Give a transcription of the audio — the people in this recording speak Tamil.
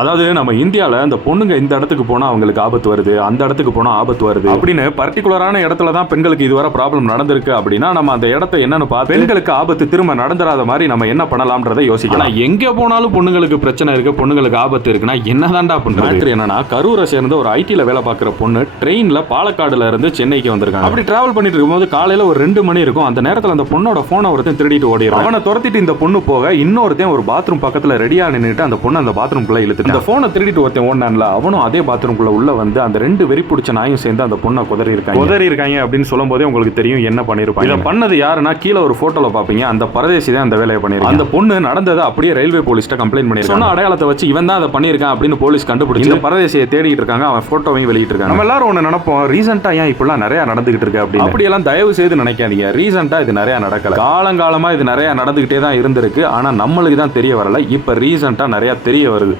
அதாவது நம்ம இந்தியாவில் அந்த பொண்ணுங்க இந்த இடத்துக்கு போனால் அவங்களுக்கு ஆபத்து வருது, அந்த இடத்துக்கு போனால் ஆபத்து வருது அப்படின்னு பர்டிகுலரான இடத்துல தான் பெண்களுக்கு இதுவரை ப்ராப்ளம் நடந்திருக்கு அப்படின்னா நம்ம அந்த இடத்த என்னன்னு பார்த்து பெண்களுக்கு ஆபத்து திரும்ப நடந்துராத மாதிரி நம்ம என்ன பண்ணலாம்ன்றதை யோசிக்கலாம். எங்கே போனாலும் பொண்ணுங்களுக்கு பிரச்சனை இருக்கு, பொண்ணுங்களுக்கு ஆபத்து இருக்குன்னா என்னதான்டா பண்றது? என்னன்னா கரூரை சேர்ந்த ஒரு ஐடியில் வேலை பார்க்குற பொண்ணு ட்ரெயினில் பாலக்காடுல இருந்து சென்னைக்கு வந்திருக்காங்க. அப்படி டிராவல் பண்ணிட்டு இருக்கும்போது காலையில் ஒரு 2 மணி இருக்கும். அந்த நேரத்தில் அந்த பொண்ணோட போனை ஒருத்தன் திருடிட்டு ஓடிடுறான். அவனை துரத்திட்டு இந்த பொண்ணு போக இன்னொருத்தன் ஒரு பாத்ரூம் பக்கத்தில் ரெடியா நின்றுட்டு அந்த பொண்ணு அந்த பாத்ரூம்குள்ள இழுத்து அந்த போனை திருடிட்டு ஒருத்தன் ஓடனான்ல, அவனும் அதே பாத்ரூம்குள்ள உள்ள வந்து அந்த 2 வெறி பிடிச்ச நாயும் சேர்ந்து அந்த பொண்ணை குதறி இருக்காங்க அப்படின்னு சொல்லும் போதே உங்களுக்கு தெரியும் என்ன பண்ணிருப்பாங்க. இதை பண்ணது யாருன்னா கீழே ஒரு போட்டோல பாப்பீங்க, அந்த பரதேசி தான் அந்த வேலையை பண்ணிருக்கான். அந்த பொண்ணு நடந்ததை அப்படியே ரயில்வே போலீஸ்ட்ட கம்ப்ளைண்ட் பண்ணிருக்காங்க. சொன்ன அடையாளத்தை வச்சு இவன் தான் அதை பண்ணிருக்கான் அப்படின்னு போலீஸ் கண்டுபிடிச்சு இந்த பரதேசியை தேடிட்டு இருக்காங்க. அவன் போட்டோவையும் வெளியிட்டு இருக்காங்க. நம்ம எல்லாரும் ஒண்ணு நினைப்போம், ரீசெண்டா ஏன் இப்பெல்லாம் நிறைய நடந்துகிட்டு இருக்கு அப்படின்னு. அப்படியெல்லாம் தயவு செய்து நினைக்காதீங்க. ரீசெண்டா இது நிறைய நடக்கல, காலங்காலமா இது நிறைய நடந்துகிட்டே தான் இருந்திருக்கு. ஆனா நம்மளுக்கு தான் தெரிய வரல, இப்ப ரீசெண்டா நிறைய தெரிய வருது.